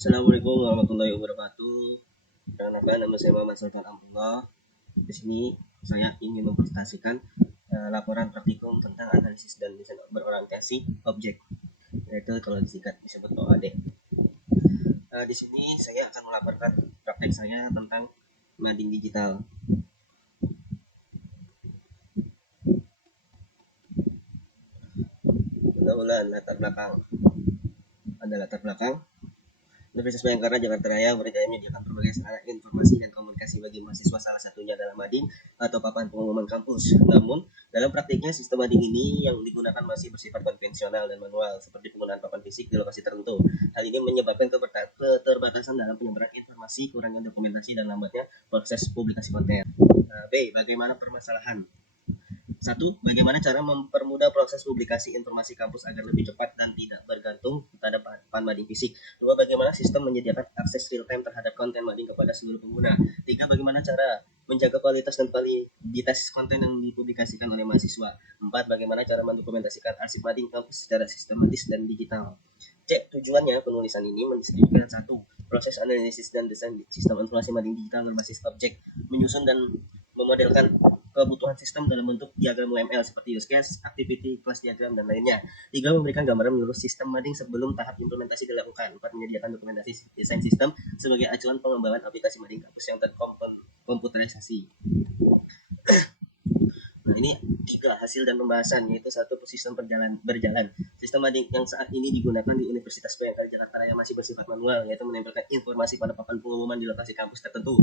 Assalamualaikum warahmatullahi wabarakatuh. Perkenalkan, nama saya Muhammad Sultan Amrullah. Di sini saya ingin mempresentasikan laporan praktikum tentang analisis dan desain berorientasi objek, yaitu kalau disingkat disebut OAD. Di sini saya akan melaporkan praktek saya tentang mading digital. Pendahuluan latar belakang. Ada latar belakang. Universitas Bayangkara Jakarta Raya berjaya menyediakan berbagai sarana informasi dan komunikasi bagi mahasiswa, salah satunya adalah mading atau papan pengumuman kampus. Namun, dalam praktiknya sistem mading ini yang digunakan masih bersifat konvensional dan manual, seperti penggunaan papan fisik di lokasi tertentu. Hal ini menyebabkan keterbatasan dalam penyebaran informasi, kurangnya dokumentasi, dan lambatnya proses publikasi konten. B. Bagaimana permasalahan? Satu, bagaimana cara mempermudah proses publikasi informasi kampus agar lebih cepat dan tidak bergantung pada papan mading fisik. Dua, bagaimana sistem menyediakan akses real time terhadap konten mading kepada seluruh pengguna. Tiga, bagaimana cara menjaga kualitas dan validitas konten yang dipublikasikan oleh mahasiswa. Empat, bagaimana cara mendokumentasikan arsip mading kampus secara sistematis dan digital. C. Tujuannya penulisan ini mendeskripsikan satu, proses analisis dan desain sistem informasi mading digital berbasis objek, menyusun dan memodelkan kebutuhan sistem dalam bentuk diagram UML seperti use case, activity, class diagram, dan lainnya. Tiga, memberikan gambaran menurut sistem mading sebelum tahap implementasi dilakukan. Empat, menyediakan dokumentasi desain sistem sebagai acuan pengembangan aplikasi mading kampus yang terkomputerisasi. Nah, ini tiga hasil dan pembahasan, yaitu satu, sistem berjalan. Sistem mading yang saat ini digunakan di Universitas Bayangkara Jakarta Raya masih bersifat manual, yaitu menempelkan informasi pada papan pengumuman di lokasi kampus tertentu.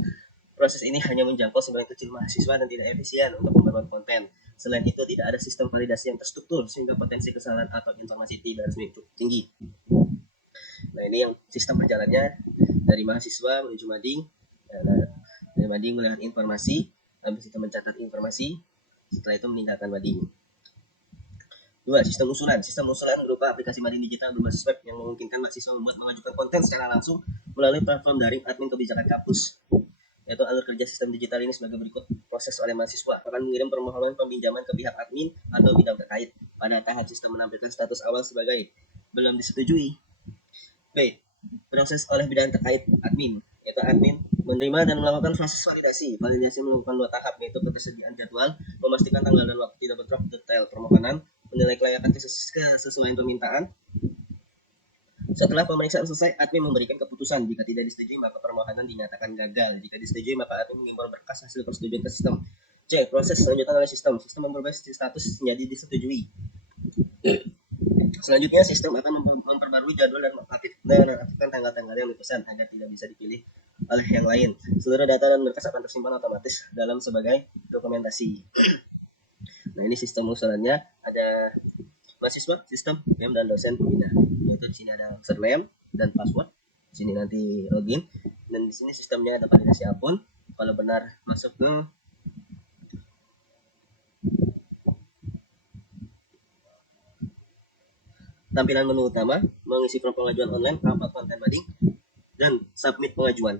Proses ini hanya menjangkau sebagian kecil mahasiswa dan tidak efisien untuk pembaruan konten. Selain itu, tidak ada sistem validasi yang terstruktur sehingga potensi kesalahan atau informasi tidak resmi cukup tinggi. Nah, ini yang sistem berjalannya dari mahasiswa menuju mading. Dari mading melihat informasi, habis itu mencatat informasi, setelah itu meninggalkan mading. Dua, sistem usulan. Sistem usulan berupa aplikasi mading digital berbasis web yang memungkinkan mahasiswa mengajukan konten secara langsung melalui platform daring admin kebijakan kampus. Yaitu alur kerja sistem digital ini sebagai berikut. Proses oleh mahasiswa akan mengirim permohonan peminjaman ke pihak admin atau bidang terkait. Pada tahap sistem menampilkan status awal sebagai belum disetujui. B. Proses oleh bidang terkait admin, yaitu admin menerima dan melakukan proses validasi. Validasi melakukan dua tahap, yaitu ketersediaan jadwal, memastikan tanggal dan waktu tidak bentrok detail permohonan, menilai kelayakan kesesuaian permintaan. Setelah pemeriksaan selesai, admin memberikan keputusan. Jika tidak disetujui, maka permohonan dinyatakan gagal. Jika disetujui, maka admin mengimpor berkas hasil persetujuan ke sistem. C. Proses selanjutnya oleh sistem. Sistem memperbarui status menjadi disetujui. Selanjutnya, sistem akan memperbarui jadwal dan mengaktifkan tanggal-tanggal yang dipesan agar tidak bisa dipilih oleh yang lain. Seluruh data dan berkas akan tersimpan otomatis dalam sebagai dokumentasi. Nah, ini sistem usulannya. Ada mahasiswa, sistem, BEM, dan dosen pembina. Yaitu di sini ada username dan password. Di sini nanti login. Dan di sini sistemnya ada validasi akun. Kalau benar masuk ke tampilan menu utama, mengisi form pengajuan online, upload konten mading, dan submit pengajuan.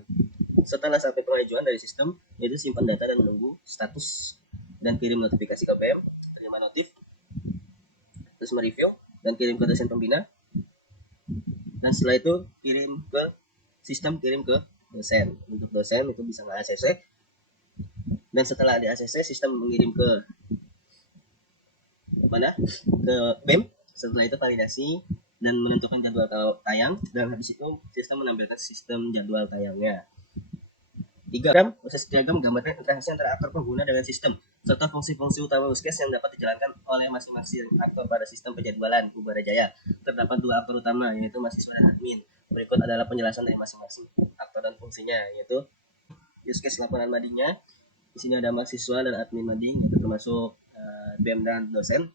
Setelah submit pengajuan dari sistem, yaitu simpan data dan menunggu status dan kirim notifikasi ke BEM, terima notif, terus mereview dan kirim ke dosen pembina. Dan setelah itu kirim ke sistem, kirim ke dosen. Untuk dosen itu bisa nge-ACC. Dan setelah ada ACC, sistem mengirim ke mana? Ke BEM. Setelah itu validasi dan menentukan jadwal tayang, dan habis itu sistem menampilkan sistem jadwal tayangnya. Diagram, proses diagram menggambarkan interaksi antara aktor pengguna dengan sistem, serta fungsi-fungsi utama use case yang dapat dijalankan oleh masing-masing aktor pada sistem penjadwalan Kubara Jaya. Terdapat dua aktor utama, yaitu mahasiswa dan admin. Berikut adalah penjelasan dari masing-masing aktor dan fungsinya, yaitu use case laporan madingnya. Di sini ada mahasiswa dan admin mading, yaitu termasuk BEM dan dosen.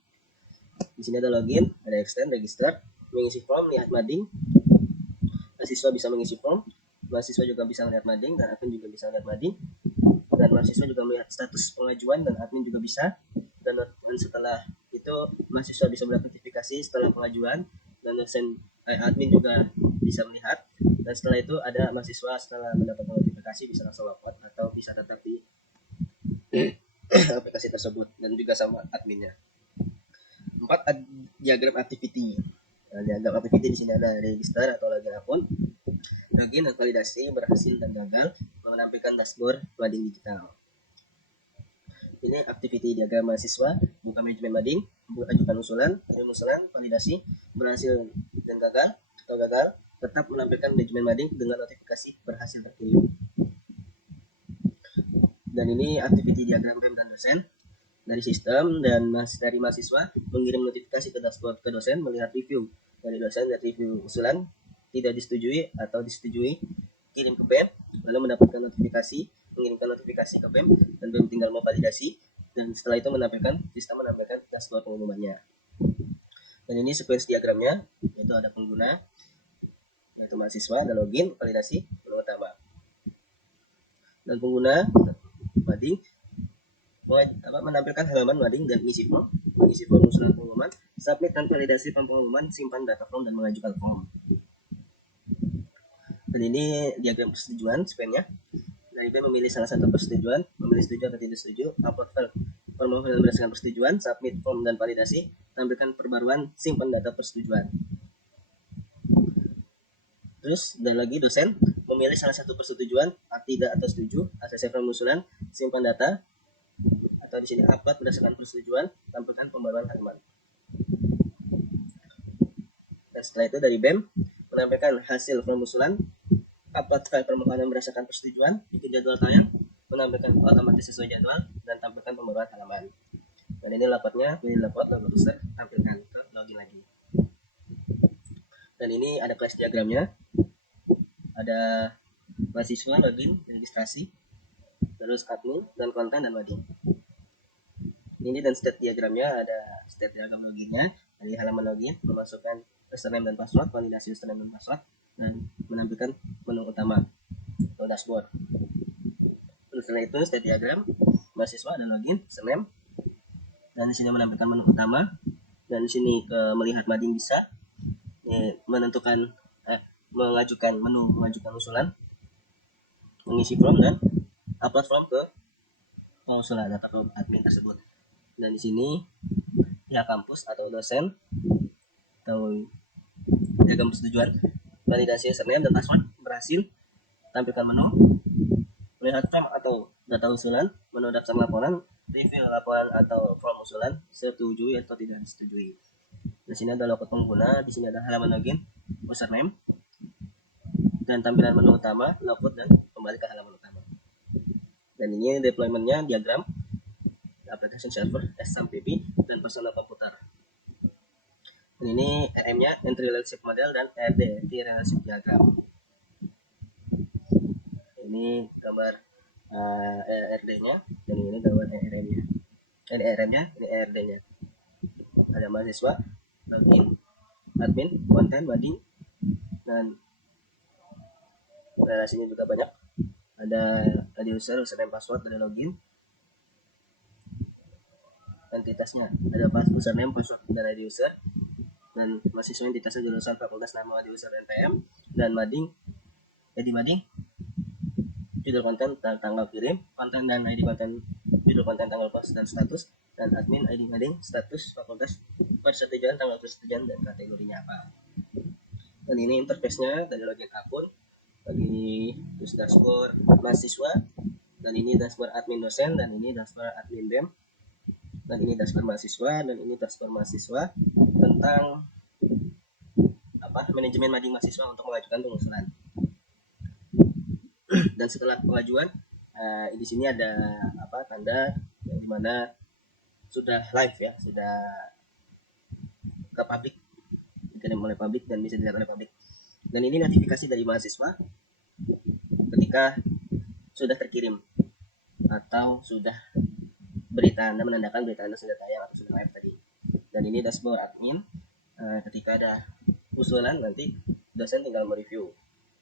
Di sini ada login, ada extend, register, mengisi form, lihat mading. Mahasiswa bisa mengisi form, mahasiswa juga bisa melihat mading, dan admin juga bisa melihat mading. Dan mahasiswa juga melihat status pengajuan, dan admin juga bisa. Dan setelah itu mahasiswa bisa melihat notifikasi setelah pengajuan, dan dosen admin juga bisa melihat. Dan setelah itu ada mahasiswa setelah mendapat notifikasi bisa langsung login atau bisa tetap di aplikasi tersebut, dan juga sama adminnya. 4, diagram activity. Nah, diagram activity di sini ada register atau login akun, Login dan validasi berhasil dan gagal menampilkan dashboard mading digital. Ini activity diagram mahasiswa, buka manajemen mading, ajukan usulan, validasi, berhasil dan gagal atau gagal, tetap menampilkan manajemen mading dengan notifikasi berhasil terkirim. Dan ini activity diagram BEM dan dosen. Dari sistem dan dari mahasiswa mengirim notifikasi ke dashboard ke dosen, melihat review dari dosen dan review usulan tidak disetujui atau disetujui, kirim ke BEM, lalu mendapatkan notifikasi, mengirimkan notifikasi ke BEM, dan BEM tinggal memvalidasi, dan setelah itu sistem menampilkan dashboard pengumumannya. Dan ini sequence diagramnya, yaitu ada pengguna, yaitu mahasiswa, ada login, validasi, menu utama. Dan pengguna mading menampilkan halaman mading dan mengisi form usulan pengumuman, submit dan validasi form pengumuman, simpan data form dan mengajukan form. Dan ini diagram persetujuan sequence-nya. Dari B memilih salah satu persetujuan, memilih setuju atau tidak setuju, upload file permohonan berdasarkan persetujuan, submit form dan validasi, tampilkan perbaruan, simpan data persetujuan. Terus dan lagi dosen memilih salah satu persetujuan, tidak atau setuju, ACC form usulan, simpan data, atau di sini upload berdasarkan persetujuan, tampilkan pembaruan halaman. Dan setelah itu dari BEM menampilkan hasil form usulan, upload file permohonan berdasarkan persetujuan, bikin jadwal tayang, menampilkan otomatis sesuai jadwal, dan tampilkan pembaruan halaman. Dan ini lapotnya, pilih lapot, logo user, tampilkan ke login lagi. Dan ini ada class diagramnya, ada mahasiswa, login, registrasi, terus admin, dan konten, dan mading. Ini dan state diagramnya, ada state diagram loginnya, dari halaman login, memasukkan username dan password, validasi username dan password, dan menampilkan menu utama atau dashboard. Terus setelah itu state diagram, mahasiswa dan login, username, dan di sini menampilkan menu utama, dan di sini melihat mading bisa, menentukan mengajukan usulan, mengisi form dan upload form ke pengusulan atau admin tersebut. Dan di sini pihak kampus atau dosen atau diagram persetujuan, validasi username dan password berhasil, tampilkan menu, melihat form atau data usulan, menu daftar laporan, review laporan atau form usulan, setuju atau tidak disetujui. Di sini ada logo pengguna, di sini ada halaman login, username, dan tampilan menu utama, logout, dan kembali ke halaman utama. Dan ini deploymentnya diagram application server, SMPP, dan personal komputer. Dan ini RM-nya entry relationship model dan RD, entry relationship diagram. Ini gambar RD-nya, dan ini gambar RM-nya. Ini RM-nya, ini RD-nya. Ada mahasiswa, login, admin, konten, mading, dan relasinya juga banyak. Ada user, username, password, ada login. Entitasnya ada username, password, dan ID user. Dan mahasiswa entitasnya jurusan, fakultas, nama, ID user, NPM, dan mading, ID mading, judul konten, tanggal kirim, konten dan ID konten, judul konten, tanggal post, dan status, dan admin, ID mading, status, fakultas, persetujuan, tanggal persetujuan, dan kategorinya apa. Dan ini interface-nya dari login akun, bagi dashboard mahasiswa, dan ini dashboard admin dosen, dan ini dashboard admin BEM, dan ini dashboard mahasiswa, dan ini dashboard mahasiswa tentang manajemen mading mahasiswa untuk mengajukan pengusulan. Dan setelah pengajuan, di sini ada tanda yang dimana sudah live ya, sudah ke publik, dikirim oleh publik dan bisa dilihat oleh publik. Dan ini notifikasi dari mahasiswa ketika sudah terkirim atau sudah menandakan berita Anda sudah tayang atau sudah live tadi. Dan ini dashboard admin, ketika ada usulan nanti dosen tinggal mereview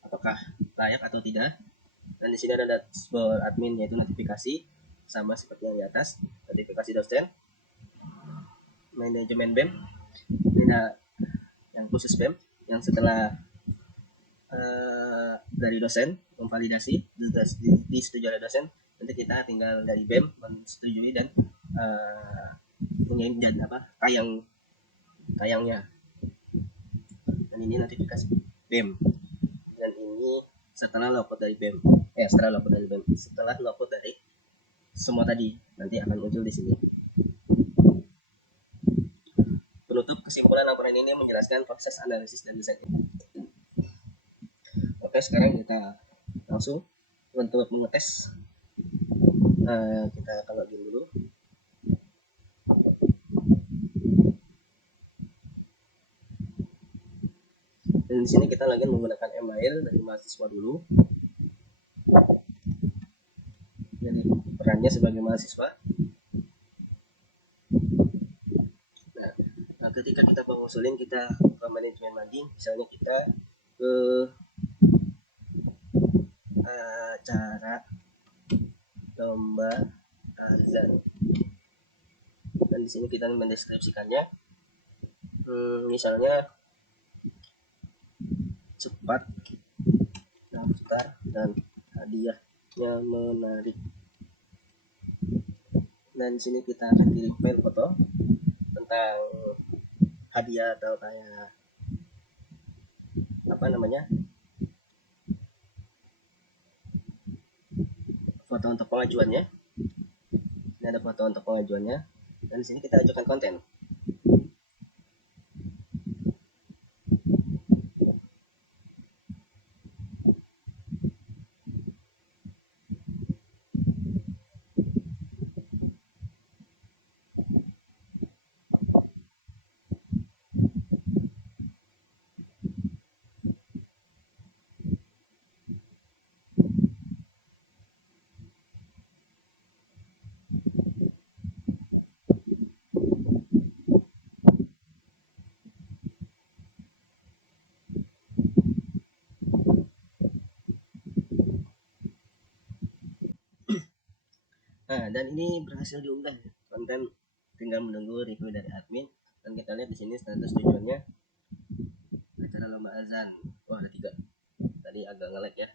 apakah layak atau tidak. Dan di sini ada dashboard admin, yaitu notifikasi sama seperti yang di atas, notifikasi dosen, manajemen BEM, ini yang khusus BEM yang setelah dari dosen memvalidasi, disetujui oleh dosen, nanti kita tinggal dari BEM menyetujui dan mengirim tayangnya. Dan ini notifikasi BEM. Dan setelah logout dari BEM. Setelah logout dari semua tadi nanti akan muncul di sini. Penutup kesimpulan laporan ini menjelaskan proses analisis dan desain. Oke, sekarang kita langsung untuk mengetes. Kita akan login dulu. Dan di sini kita login menggunakan email dari mahasiswa dulu. Jadi perannya sebagai mahasiswa. Nah, ketika kita pengusulin, kita ke manajemen mading, misalnya kita ke acara lomba azan, dan di sini kita mendeskripsikannya, misalnya cepat daftar dan hadiahnya menarik. Dan di sini kita akan kirim file foto tentang hadiah atau kayak apa namanya, foto untuk pengajuannya. Ini ada foto untuk pengajuannya, dan di sini kita ajukan konten. Nah, dan ini berhasil diunggah konten, tinggal menunggu review dari admin. Dan kita lihat di sini status tujuannya acara lomba azan. Oh, ada 3. Tadi agak nge-lag ya.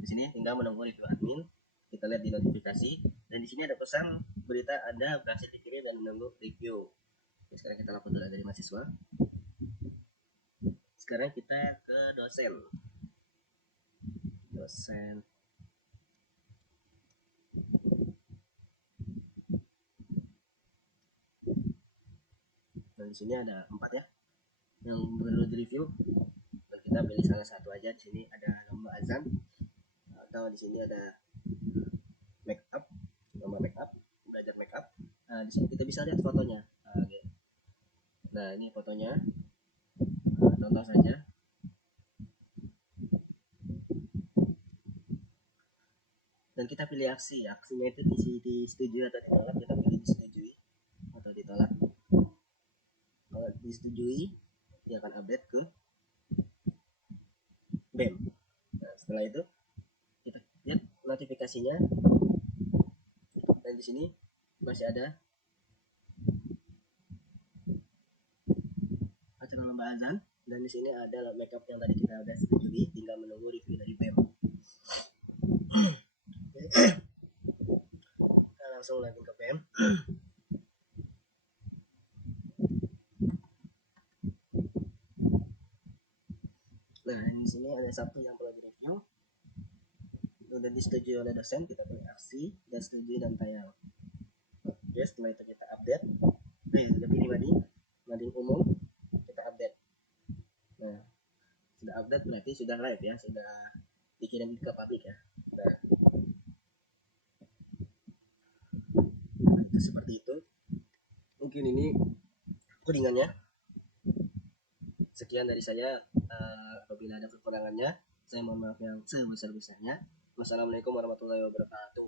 Di sini tinggal menunggu review admin. Kita lihat di notifikasi, dan di sini ada pesan berita Anda berhasil dikirim dan menunggu review. Oke, sekarang kita lapor dulu dari mahasiswa. Sekarang kita ke dosen. Dan di sini ada 4 ya yang perlu di review, dan kita pilih salah satu aja. Di sini ada lomba azan, atau di sini ada make up, lomba make up, belajar make up. Nah, di sini kita bisa lihat fotonya. Nah, ini fotonya. Contoh saja. Dan kita pilih aksinya itu disetujui atau ditolak. Kita pilih disetujui atau ditolak. Kalau disetujui, dia akan update ke BEM. Nah, setelah itu kita lihat notifikasinya, dan di sini masih ada acara lomba azan, dan di sini ada makeup yang tadi kita udah setujui, tinggal menunggu review dari BEM. Kita langsung lagi ke BEM. Nah, di sini ada satu yang perlu direview. Udah disetujui oleh dosen, kita pilih aksi dan setujui dan tayang. Oke, setelah itu kita update. Sudah pilih mading umum, kita update. Nah, sudah update berarti sudah live ya, sudah dikirim ke publik ya. Nah, itu seperti itu. Mungkin ini codingannya. Sekian dari saya. Apabila ada kekurangannya, saya mohon maaf yang sebesar-besarnya. Wassalamualaikum warahmatullahi wabarakatuh.